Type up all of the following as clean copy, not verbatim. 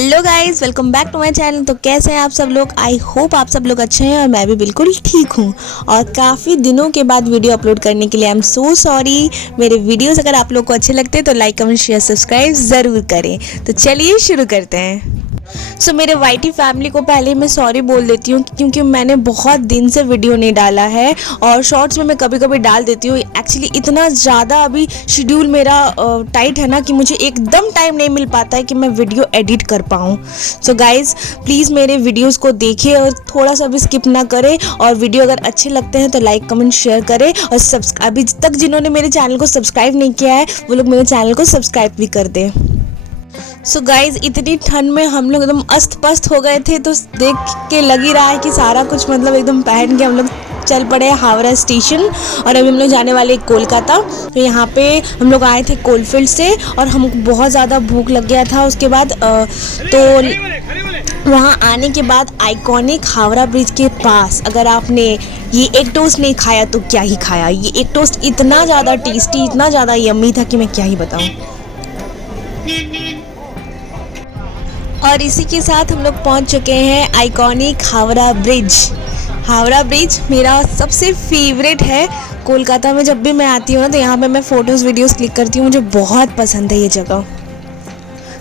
Hello guys, welcome back to my channel. तो कैसे हैं आप सब लोग? आई होप आप सब लोग अच्छे हैं और मैं भी बिल्कुल ठीक हूँ। और काफ़ी दिनों के बाद वीडियो अपलोड करने के लिए आई एम सो सॉरी। मेरे वीडियोस अगर आप लोग को अच्छे लगते हैं तो लाइक कमेंट शेयर सब्सक्राइब ज़रूर करें। तो चलिए शुरू करते हैं। मेरे वाईटी फैमिली को पहले मैं सॉरी बोल देती हूँ क्योंकि मैंने बहुत दिन से वीडियो नहीं डाला है और शॉर्ट्स में मैं कभी कभी डाल देती हूँ। एक्चुअली इतना ज़्यादा अभी शेड्यूल मेरा टाइट है ना कि मुझे एकदम टाइम नहीं मिल पाता है कि मैं वीडियो एडिट कर पाऊँ। सो गाइज़ प्लीज़ मेरे वीडियोज़ को देखें और थोड़ा सा भी स्किप ना करें। और वीडियो अगर अच्छे लगते हैं तो लाइक कमेंट शेयर करें और अभी तक जिन्होंने मेरे चैनल को सब्सक्राइब नहीं किया है वो लोग मेरे चैनल को सब्सक्राइब भी कर दें। सो गाइज़ इतनी ठंड में हम लोग एकदम अस्त पस्त हो गए थे तो देख के लग ही रहा है कि सारा कुछ मतलब एकदम पहन के हम लोग चल पड़े हावड़ा स्टेशन। और अभी हम लोग जाने वाले कोलकाता। तो यहाँ पे हम लोग आए थे कोलफील्ड से और हमको बहुत ज़्यादा भूख लग गया था। उसके बाद तो वहाँ आने के बाद आइकॉनिक हावड़ा ब्रिज के पास अगर आपने ये एक टोस्ट नहीं खाया तो क्या ही खाया। ये एक टोस्ट इतना ज़्यादा टेस्टी, इतना ज़्यादा यम्मी था कि मैं क्या ही बताऊँ। और इसी के साथ हम लोग पहुंच चुके हैं iconic Howrah bridge. Howrah bridge मेरा सबसे फेवरेट है। कोलकाता में जब भी मैं आती हूँ ना तो यहाँ पे मैं फ़ोटोज़ वीडियोस क्लिक करती हूँ। मुझे बहुत पसंद है ये जगह।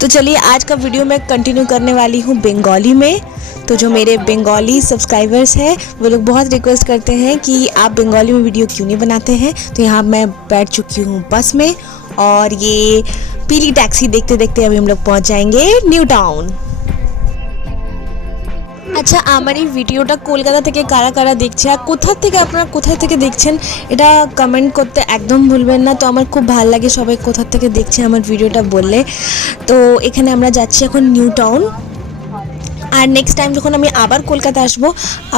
तो चलिए आज का वीडियो मैं कंटिन्यू करने वाली हूँ बंगाली में। तो जो मेरे बंगाली सब्सक्राइबर्स हैं वो लोग बहुत रिक्वेस्ट करते हैं कि आप बंगाली में वीडियो क्यों नहीं बनाते हैं। तो यहाँ मैं बैठ चुकी हूँ बस में और ये पीली टैक्सी देखते देखते अभी हम लोग पहुँच जाएंगे न्यू टाउन। আচ্ছা আমার এই ভিডিওটা কলকাতা থেকে কারা কারা দেখছে আর কোথা থেকে দেখছেন এটা কমেন্ট করতে একদম ভুলবেন না। তো আমার খুব ভালো লাগে সবাই কোথা থেকে দেখছে আমার ভিডিওটা বললে। তো এখানে আমরা যাচ্ছি এখন নিউ টাউন আর নেক্সট টাইম যখন আমি আবার কলকাতা আসবো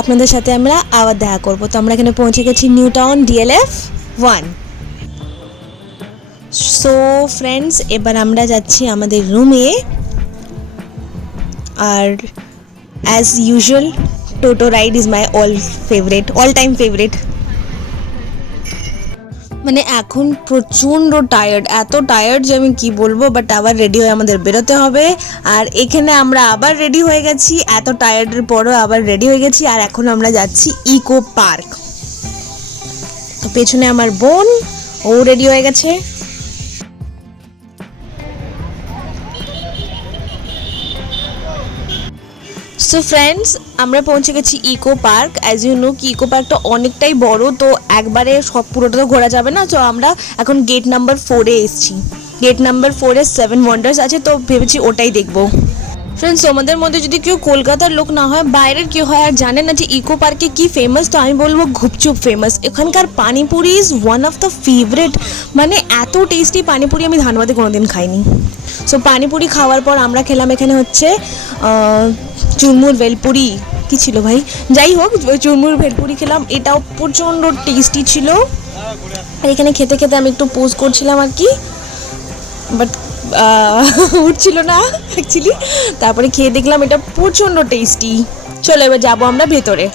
আপনাদের সাথে আমরা আবার দেখা করব। তো আমরা এখানে পৌঁছে গেছি new town DLF 1। So friends এবার আমরা যাচ্ছি আমাদের রুমে। আর as usual toto ride is my all time favourite. মানে এখন প্রচণ্ড টায়ার্ড, এত টায়ার্ড যে আমি কি বলবো। বাট আবার রেডি হয়ে আমাদের বেরোতে হবে। আর এখানে আমরা আবার রেডি হয়ে গেছি, এত টায়ার্ডের পরও আবার রেডি হয়ে গেছি। আর এখন আমরা যাচ্ছি ইকো পার্ক। তো পেছনে আমার বোন, ও রেডি হয়ে গেছে। সো ফ্রেন্ডস আমরা পৌঁছে গেছি Eco Park. As you know কি ইকো পার্কটা অনেকটাই বড়, তো একবারে সব পুরোটা তো ঘোরা যাবে না। তো আমরা এখন গেট নাম্বার 4-এ এসেছি। গেট নাম্বার 4-এ 7 ওয়ান্ডার্স আছে, তো ভেবেছি ওটাই দেখবো। ফ্রেন্ডস তোমাদের মধ্যে যদি কেউ কলকাতার লোক না হয়, বাইরের কেউ হয় আর জানে না যে ইকো পার্কে কি ফেমাস, তো আমি বলবো গুপচুপ ফেমাস। এখানকার panipuri is one of the favourite. মানে এত টেস্টি পানিপুরি আমি ধানবাদে কোনোদিন খাইনি। সো পানিপুরি খাওয়ার পর আমরা খেলাম এখানে হচ্ছে চুরমুর ভেলপুরি। কি ছিল ভাই, যাই হোক চুরমুর ভেলপুরি খেলাম, এটাও প্রচণ্ড টেস্টি ছিল। আর এখানে খেতে খেতে আমি একটু পোজ করছিলাম আর কি, বাট উঠছিল না অ্যাকচুয়ালি। তারপরে খেয়ে দেখলাম এটা প্রচণ্ড টেস্টি। চলো এবার যাবো আমরা ভেতরে।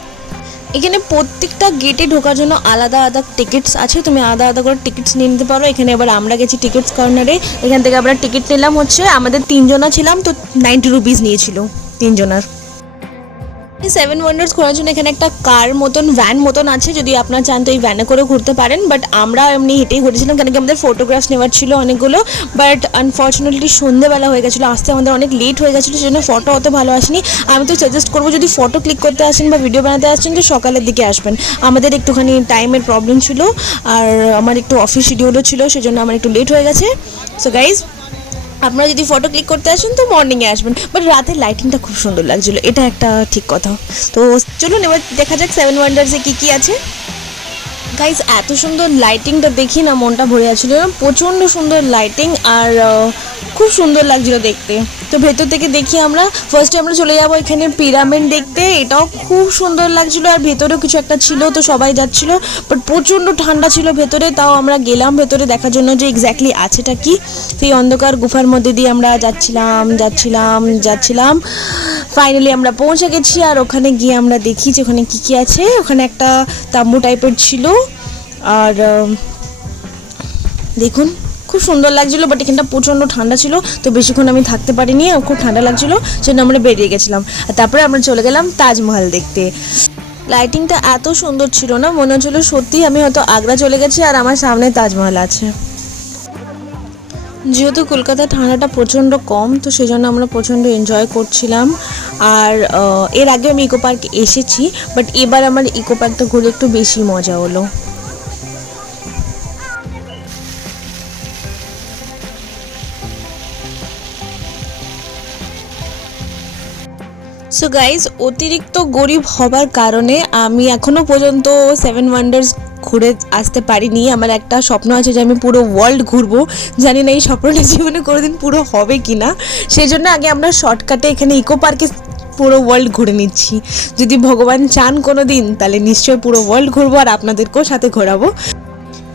এখানে প্রত্যেকটা গেটে ঢোকার জন্য আলাদা আলাদা টিকিটস আছে, তুমি আলাদা আলাদা করে টিকিটস নিয়ে নিতে পারো। এখানে এবার আমরা গেছি টিকিটস কর্নারে। এখান থেকে আমরা টিকিট নিলাম হচ্ছে, আমাদের 3 জনা ছিলাম তো 90 রুপিস নিয়েছিল 3 জনার। 7 ওয়ান্ডার্স ঘোরার জন্য এখানে একটা কার মতন ভ্যান মতন আছে, যদি আপনারা চান তো এই ভ্যানে করে ঘুরতে পারেন। বাট আমরা এমনি হেঁটেই ঘুরেছিলাম কারণ কি আমাদের ফটোগ্রাফস নেওয়ার ছিল অনেকগুলো। বাট আনফর্চুনেটলি সন্ধ্যেবেলা হয়ে গেছিলো, আসতে আমাদের অনেক লেট হয়ে গেছিলো, সেজন্য ফটো অত ভালো আসেনি। আমি তো সাজেস্ট করবো যদি ফটো ক্লিক করতে আসেন বা ভিডিও বানাতে আসছেন তো সকালের দিকে আসবেন। আমাদের একটুখানি টাইমের প্রবলেম ছিল আর আমার একটু অফিস শিডিউলও ছিল, সেজন্য আমার একটু লেট হয়ে গেছে। সো গাইজ আপনারা যদি ফটো ক্লিক করতে আসেন তো মর্নিংয়ে আসবেন। বাট রাতের লাইটিংটা খুব সুন্দর লাগছিলো, এটা একটা ঠিক কথা। তো চলুন এবার দেখা যাক 7 ওয়ান্ডার্সে কী কী আছে। গাইজ এত সুন্দর লাইটিংটা দেখি না মনটা ভরে যাচ্ছিলো, প্রচণ্ড সুন্দর লাইটিং আর খুব সুন্দর লাগছিলো দেখতে। তো ভেতর থেকে দেখি আমরা ফার্স্টে আমরা চলে যাবো এখানে পিরামিড দেখতে, এটাও খুব সুন্দর লাগছিলো। আর ভেতরেও কিছু একটা ছিল, তো সবাই যাচ্ছিলো বাট প্রচণ্ড ঠান্ডা ছিল ভেতরে, তাও আমরা গেলাম ভেতরে দেখার জন্য যে এক্স্যাক্টলি আছেটা কি। সেই অন্ধকার গুফার মধ্যে দিয়ে আমরা যাচ্ছিলাম। ফাইনালি আমরা পৌঁছে গেছি আর ওখানে গিয়ে আমরা দেখি যে ওখানে কী কী আছে। ওখানে একটা তাম্বু টাইপের ছিল আর দেখুন খুব সুন্দর লাগছিলো, বাট এখানটা প্রচণ্ড ঠান্ডা ছিল, তো বেশিক্ষণ আমি থাকতে পারিনি, খুব ঠান্ডা লাগছিলো, সেজন্য আমরা বেরিয়ে গেছিলাম। আর তারপরে আমরা চলে গেলাম তাজমহল দেখতে। লাইটিংটা এত সুন্দর ছিল না, মনে হচ্ছিল সত্যি আমি হয়তো আগ্রা চলে গেছি আর আমার সামনে তাজমহল আছে। যেহেতু কলকাতায় ঠান্ডাটা প্রচণ্ড কম, তো সেই জন্য আমরা প্রচণ্ড এনজয় করছিলাম। আর এর আগে আমি ইকো পার্ক এসেছি, বাট এবার আমার ইকো পার্কটা ঘুরে একটু বেশি মজা হলো। সো গাইজ, অতিরিক্ত গরিব হবার কারণে আমি এখনও পর্যন্ত 7 ওয়ান্ডার্স ঘুরে আসতে পারিনি। আমার একটা স্বপ্ন আছে যে আমি পুরো ওয়ার্ল্ড ঘুরবো, জানি না এই স্বপ্নটা জীবনে কোনোদিন পুরো হবে কি না। সেই জন্য আগে আমরা শর্টকাটে এখানে ইকো পার্কে পুরো ওয়ার্ল্ড ঘুরে নিচ্ছি। যদি ভগবান চান কোনো দিন, তাহলে নিশ্চয়ই পুরো ওয়ার্ল্ড ঘুরবো আর আপনাদেরকেও সাথে ঘোরাবো।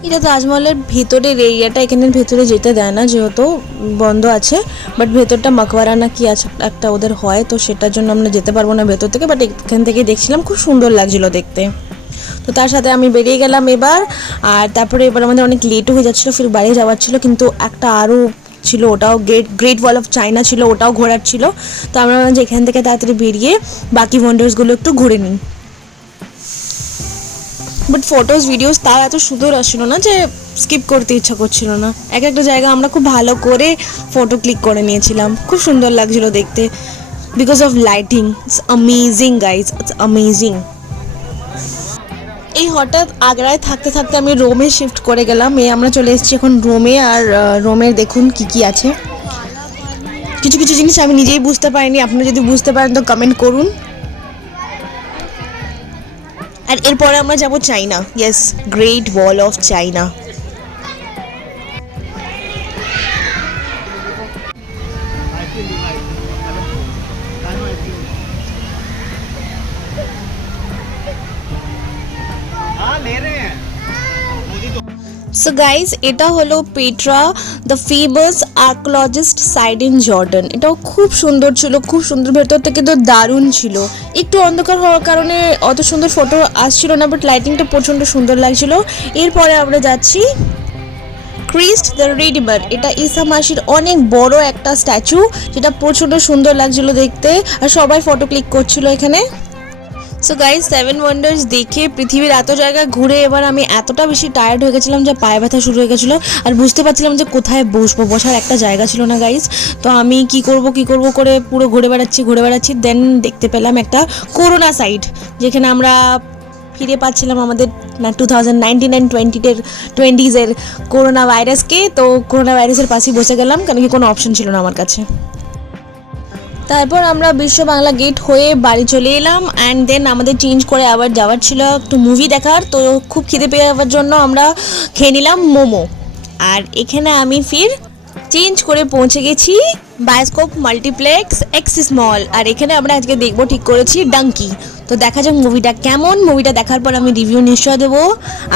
এটা তাজমহলের ভেতরের এরিয়াটা, এখানের ভেতরে যেতে দেয় না যেহেতু বন্ধ আছে, বাট ভেতরটা মাকবারা না কি আছে একটা ওদের হয়, তো সেটার জন্য আমরা যেতে পারবো না ভেতর থেকে, বাট এখান থেকে দেখছিলাম খুব সুন্দর লাগছিলো দেখতে। তো তার সাথে আমি বেরিয়ে গেলাম এবার। আর তারপরে এবার আমাদের অনেক লেটও হয়ে যাচ্ছিলো, ফির বাইরে যাওয়ার ছিল, কিন্তু একটা আরও ছিল, ওটাও গ্রেট ওয়াল অফ চায়না ছিল, ওটাও ঘোরার ছিল। তো আমরা যে এখান থেকে তাড়াতাড়ি বেরিয়ে বাকি ওয়ান্ডার্সগুলো একটু ঘুরে নিই। বাট ফটোস ভিডিওস তার এত সুন্দর আসছিল না যে স্কিপ করতে ইচ্ছা করছিল না। এক একটা জায়গা আমরা খুব ভালো করে ফটো ক্লিক করে নিয়েছিলাম, খুব সুন্দর লাগছিল দেখতে, because of lighting. It's amazing guys, it's amazing. এই হঠাৎ আগ্রায় থাকতে থাকতে আমি রোমে শিফট করে গেলাম। আমরা চলে এসেছি এখন রোমে। আর রোমের দেখুন কি কি আছে, কিছু কিছু জিনিস আমি নিজেই বুঝতে পারিনি, আপনারা যদি বুঝতে পারেন তো কমেন্ট করুন। আর এরপরে আমরা যাব China. Yes, great wall of China. So guys, এটা হলো Petra, the famous archaeologist site in Jordan. এটাও খুব সুন্দর ছিল, খুব সুন্দর, ভেতর থেকে তো দারুণ ছিল। একটু অন্ধকার হওয়ার কারণে অত সুন্দর ফটো আসছিল না, বাট লাইটিংটা প্রচণ্ড সুন্দর লাগছিল। এরপরে আমরা যাচ্ছি ক্রিস্ট দ্য রিডিমার। এটা ঈসা মাসির অনেক বড় একটা স্ট্যাচু, যেটা প্রচণ্ড সুন্দর লাগছিল দেখতে, আর সবাই ফটো ক্লিক করছিল এখানে। সো গাইজ, 7 ওয়ান্ডার্স দেখে পৃথিবীর এত জায়গা ঘুরে এবার আমি এতটা বেশি টায়ার্ড হয়ে গেছিলাম যে পায়ে ব্যথা শুরু হয়ে গেছিলো, আর বুঝতে পারছিলাম যে কোথায় বসবো, বসার একটা জায়গা ছিল না গাইজ। তো আমি কি করব করে পুরো ঘুরে বেড়াচ্ছি। দেন দেখতে পেলাম একটা করোনা সাইট, যেখানে আমরা ফিরে পাচ্ছিলাম আমাদের 2019 and 2020s করোনা ভাইরাসকে। তো করোনা ভাইরাসের পাশেই বসে গেলাম, কারণ কি কোনো অপশন ছিল না আমার কাছে। তারপর আমরা বিশ্ব বাংলা গেট হয়ে বাড়ি চলে এলাম। অ্যান্ড দেন আমাদের চেঞ্জ করে আবার যাওয়ার ছিল একটু মুভি দেখার। তো খুব খিদে পেয়ে যাওয়ার জন্য আমরা খেয়ে নিলাম মোমো। আর এখানে আমি ফির চেঞ্জ করে পৌঁছে গেছি বায়োস্কোপ মাল্টিপ্লেক্স এক্সিস মল। আর এখানে আমরা আজকে দেখবো ঠিক করেছি ডাঙ্কি। তো দেখা যাক মুভিটা কেমন। মুভিটা দেখার পর আমি রিভিউ নিশ্চয় দেবো।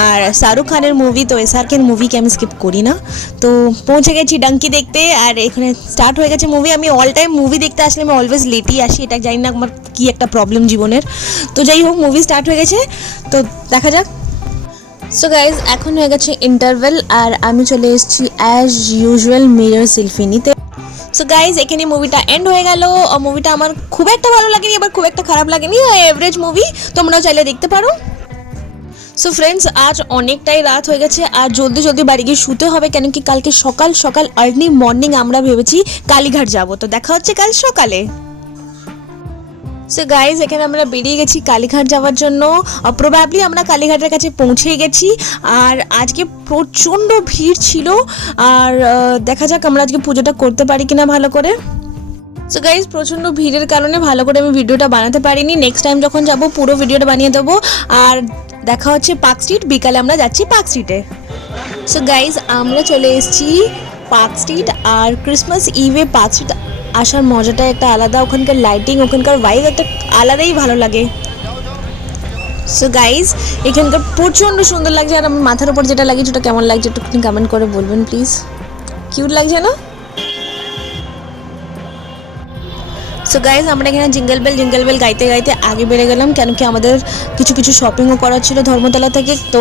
আর শাহরুখ খানের মুভি, তো এসআরকের মুভিকে আমি স্কিপ করি না। তো পৌঁছে গেছি ডাঙ্কি দেখতে, আর এখানে স্টার্ট হয়ে গেছে মুভি। আমি অল টাইম মুভি দেখতে আসলে আমি অলওয়েজ লেটই আসি, এটা জানি না আমার কী একটা প্রবলেম জীবনের। তো যাই হোক, মুভি স্টার্ট হয়ে গেছে, তো দেখা যাক। সো গাইজ, এখন হয়ে গেছে ইন্টারভেল, আর আমি চলে এসেছি অ্যাজ ইউজুয়াল মিরর সেলফি নিতে। সো গাইজ, এখানে মুভিটা এন্ড হয়ে গেল। মুভিটা আমার খুব একটা ভালো লাগেনি, আবার খুব একটা খারাপ লাগেনি, এভারেজ মুভি, তোমরাও চাইলে দেখতে পারো। সো ফ্রেন্ডস, আজ অনেকটাই রাত হয়ে গেছে, আর জলদি জলদি বাড়ি গিয়ে শুতে হবে, কেন কি কালকে সকাল সকাল আর্লি মর্নিং আমরা ভেবেছি কালীঘাট যাব। তো দেখা হচ্ছে কাল সকালে। সো গাইজ, এখানে আমরা বেরিয়ে গেছি কালীঘাট যাওয়ার জন্য। প্রবাবলি আমরা কালীঘাটের কাছে পৌঁছেই গেছি। আর আজকে প্রচণ্ড ভিড় ছিল, আর দেখা যাক আমরা আজকে পুজোটা করতে পারি কিনা ভালো করে। সো গাইজ, প্রচণ্ড ভিড়ের কারণে ভালো করে আমি ভিডিওটা বানাতে পারিনি। নেক্সট টাইম যখন যাব পুরো ভিডিওটা বানিয়ে দেবো। আর দেখা হচ্ছে পার্ক স্ট্রিট, বিকালে আমরা যাচ্ছি পার্ক স্ট্রিটে। সো গাইজ, আমরা চলে এসেছি পার্ক স্ট্রিট। আর ক্রিসমাস ইভে পার্ক স্ট্রিট আসার মজাটা একটা আলাদা, ওখানকার লাইটিং, ওখানকার ভাইব একটা আলাদাই ভালো লাগে। সো গাইজ, এখানকার প্রচণ্ড সুন্দর লাগছে। আর আমার মাথার উপর যেটা লাগিয়েছে ওটা কেমন লাগছে একটু কমেন্ট করে বলবেন প্লিজ। কিউট লাগছে না? সো গাইজ আমরা এখানে জিঙ্গল বেল গাইতে গাইতে আগে বেড়ে গেলাম, কেন কি আমাদের কিছু কিছু শপিংও করার ছিল ধর্মতলা থেকে। তো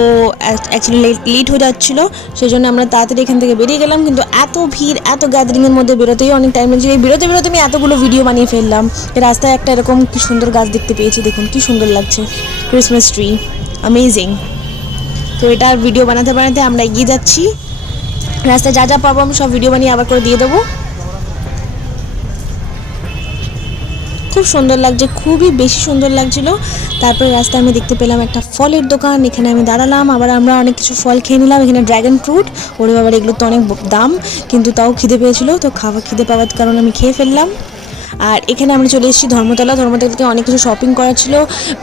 অ্যাকচুয়ালি লেট হয়ে যাচ্ছিলো, সেই জন্য আমরা তাড়াতাড়ি এখান থেকে বেরিয়ে গেলাম। কিন্তু এত ভিড়, এত গ্যাদারিংয়ের মধ্যে বেরোতেই অনেক টাইম লেগেছে। এই বেরোতে আমি এতগুলো ভিডিও বানিয়ে ফেললাম। এই রাস্তায় একটা এরকম কি সুন্দর গাছ দেখতে পেয়েছি, দেখুন কি সুন্দর লাগছে, ক্রিসমাস ট্রি, অ্যামেজিং। তো এটার ভিডিও বানাতে আমরা এগিয়ে যাচ্ছি। রাস্তায় যা যা পাবো আমি সব ভিডিও বানিয়ে আবার করে দিয়ে দেবো। খুব সুন্দর লাগছে, খুবই বেশি সুন্দর লাগছিল। তারপরে রাস্তায় আমি দেখতে পেলাম একটা ফলের দোকান, এখানে আমি দাঁড়ালাম, আবার আমরা অনেক কিছু ফল খেয়ে নিলাম। এখানে ড্র্যাগন ফ্রুট, ওরে বাবার এগুলো তো অনেক দাম, কিন্তু তাও খিদে পেয়েছিল, তো খিদে পাওয়ার কারণে আমি খেয়ে ফেললাম। আর এখানে আমরা চলে এসেছি ধর্মতলা থেকে অনেক কিছু শপিং করার ছিল,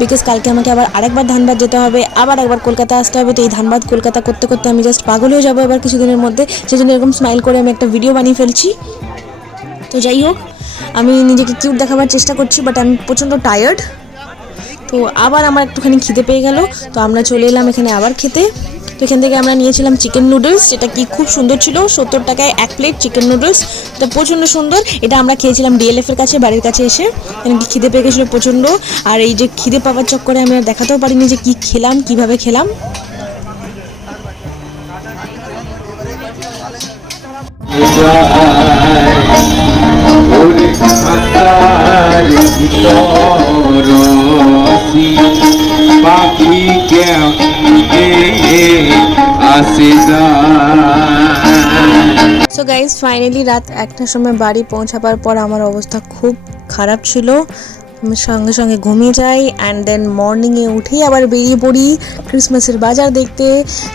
বিকজ কালকে আমাকে আবার আরেকবার ধানবাদ যেতে হবে, আবার একবার কলকাতা আসতে হবে। তো এই ধানবাদ কলকাতা করতে করতে আমি জাস্ট পাগল হয়ে যাবো এবার কিছুদিনের মধ্যে, সেজন্য এরকম স্মাইল করে আমি একটা ভিডিও বানিয়ে ফেলছি। তো যাই হোক, আমি নিজেকে কিউট দেখাবার চেষ্টা করছি, বাট আমি প্রচণ্ড টায়ার্ড। তো আবার আমার একটুখানি খিদে পেয়ে গেল, তো আমরা চলে এলাম এখানে আবার খেতে। তো এখান থেকে আমরা নিয়েছিলাম চিকেন নুডলস, যেটা কি খুব সুন্দর ছিল, 70 টাকায় 1 প্লেট চিকেন নুডলস, এটা প্রচণ্ড সুন্দর। এটা আমরা খেয়েছিলাম ডিএলএফ এর কাছে, বাড়ির কাছে এসে, কারণ কি খিদে পেয়ে গেছিলো প্রচণ্ড। আর এই যে খিদে পাওয়ার চক্করে আমি আর দেখাতেও পারিনি যে কী খেলাম, কীভাবে খেলাম। সো গাইজ ফাইনালি রাত 1টার সময় বাড়ি পৌঁছাবার পর আমার অবস্থা খুব খারাপ ছিল, আমি সঙ্গে সঙ্গে ঘুমিয়ে যাই। অ্যান্ড দেন মর্নিংয়ে উঠেই আবার বেরিয়ে পড়ি ক্রিসমাসের বাজার দেখতে,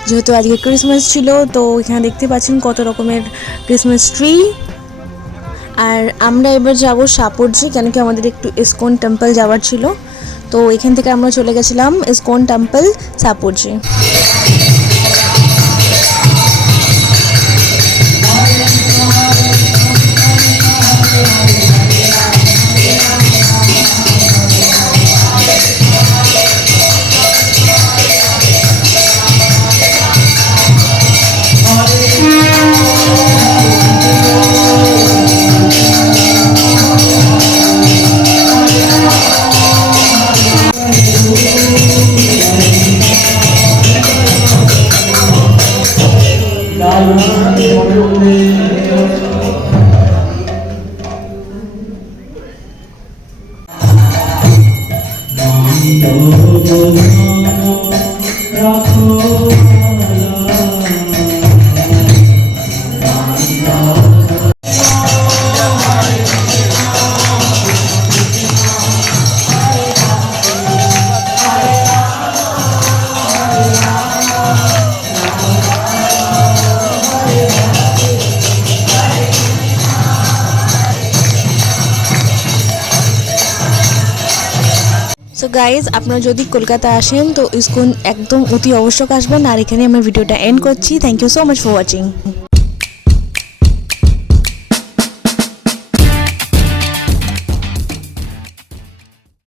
যেহেতু আজকে ক্রিসমাস ছিল। তো এখানে দেখতে পাচ্ছেন কত রকমের ক্রিসমাস ট্রি। আর আমরা এবার যাব সাপুরজি, কেন কি আমাদের একটু ইসকন টেম্পল যাওয়ার ছিল। তো এখান থেকে আমরা চলে গেছিলাম ISKCON temple Shapoorji. So guys, আপনারা যদি কলকাতা আসেন তো ইসকন একদম অতি অবশ্যক আসবেন। আর এখানে আমার ভিডিওটা এন্ড করছি। Thank you so much for watching.